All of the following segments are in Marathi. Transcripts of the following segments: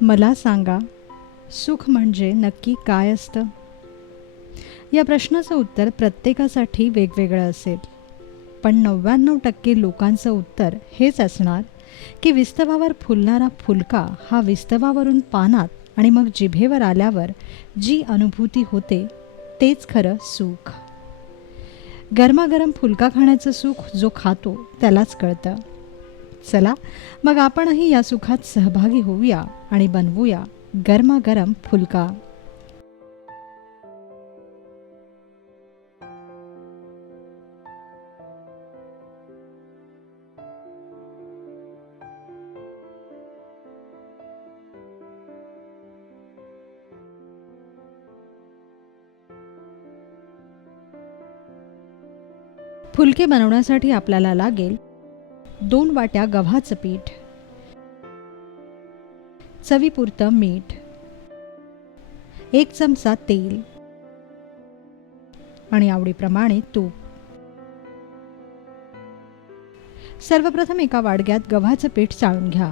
मला सांगा, सुख म्हणजे नक्की काय असतं? या प्रश्नाचं उत्तर प्रत्येकासाठी वेगवेगळं असेल. पण 99% लोकांचं उत्तर हेच असणार की विस्तवावर फुलणारा फुलका हा विस्तवावरून पानात आणि मग जिभेवर आल्यावर जी अनुभूती होते तेच खरं सुख. गरमागरम फुलका खाण्याचं सुख जो खातो त्यालाच कळतं. चला मग आपणही या सुखात सहभागी होऊया आणि बनवूया गरमागरम फुलका. फुलके बनवण्यासाठी आपल्याला लागेल 2 वाट्या गव्हाचं पीठ, चवीपुरतं मीठ, 1 चमचा तेल आणि आवडीप्रमाणे तूप. सर्वप्रथम एका वाडग्यात गव्हाचं पीठ चाळून घ्या.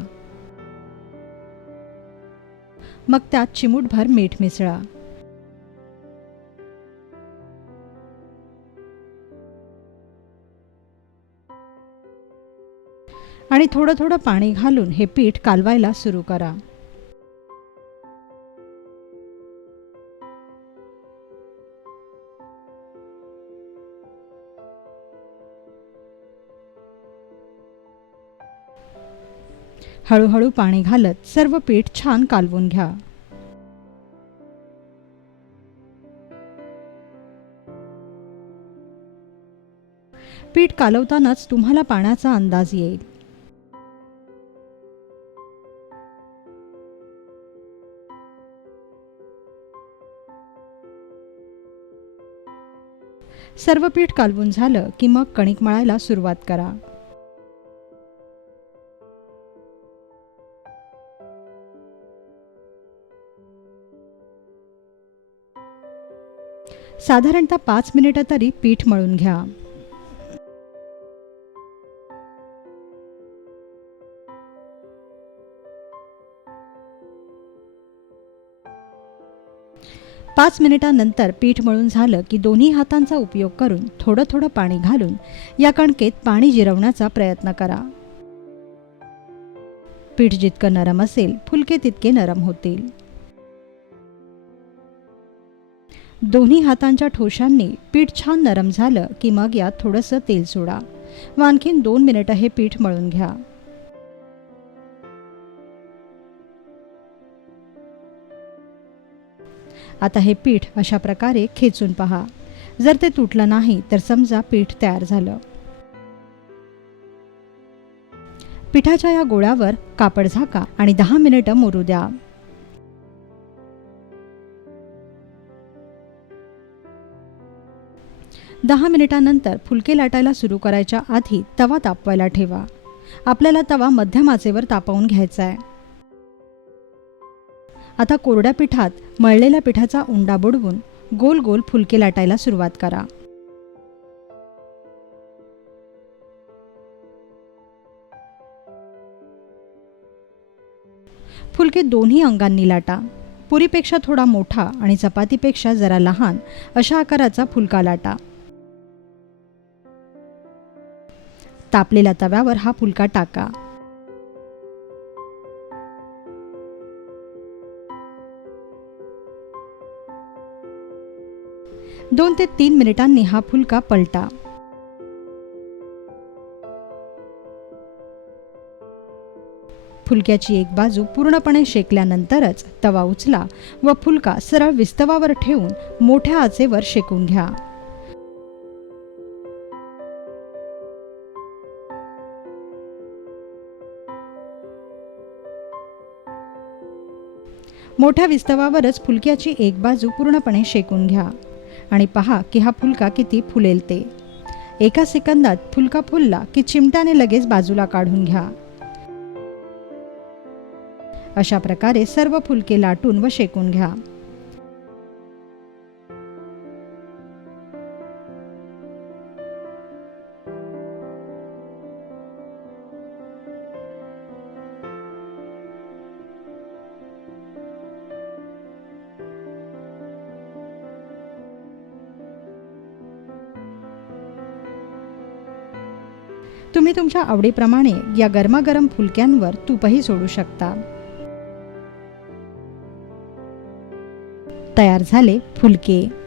मग त्यात चिमूटभर मीठ मिसळा. आणि थोडं थोडं पाणी घालून हे पीठ कालवायला सुरू करा. हळूहळू पाणी घालत सर्व पीठ छान कालवून घ्या. पीठ कालवतानाच तुम्हाला पाण्याचा अंदाज येईल. सर्व पीठ कालवून झालं की मग कणिक मळायला सुरुवात करा. साधारणतः 5 मिनिटं तरी पीठ मळून घ्या. पाच मिनिटांनंतर पीठ मळून झालं की दोन्ही हातांचा उपयोग करून थोडं थोडं पाणी घालून या कणकेत पाणी जिरवण्याचा प्रयत्न करा. पीठ जितकं नरम असेल फुलके तितके नरम होतील. दोन्ही हातांच्या ठोशांनी पीठ छान नरम झालं की मग यात थोडंसं तेल सोडा व आणखीन 2 मिनिटं हे पीठ मळून घ्या. आता हे पीठ अशा प्रकारे खेचून पहा. जर ते तुटलं नाही तर समजा पीठ तयार झालं. पिठाच्या या गोळ्यावर कापड झाका आणि 10 मिनिटं मुरू द्या. दहा मिनिटांनंतर फुलके लाटायला सुरू करायच्या आधी तवा तापवायला ठेवा. आपल्याला तवा मध्यम आचेवर तापवून घ्यायचा आहे. आता कोरड्या पिठात मळलेल्या पिठाचा उंडा बुडवून गोल गोल फुलके लाटायला सुरुवात करा. फुलके दोन्ही अंगांनी लाटा. पुरीपेक्षा थोडा मोठा आणि चपातीपेक्षा जरा लहान अशा आकाराचा फुलका लाटा. तापलेल्या तव्यावर हा फुलका टाका. दोन ते 3 मिनिटांनी हा फुलका पलटा. फुलक्याची एक बाजू पूर्णपणे शेकल्यानंतरच तवा उचला व फुलका सरळ विस्तवावर ठेवून मोठ्या आचेवर शेकून घ्या. मोठ्या विस्तवावरच फुलक्याची एक बाजू पूर्णपणे शेकून घ्या आणि पहा की हा फुलका किती फुलेल ते. एका सेकंदात फुलका फुलला की चिमट्याने लगेच बाजूला काढून घ्या. अशा प्रकारे सर्व फुलके लाटून व शेकून घ्या. तुम्ही तुमच्या आवडीप्रमाणे या गरमागरम फुलक्यांवर तूपही सोडू शकता. तयार झाले फुलके.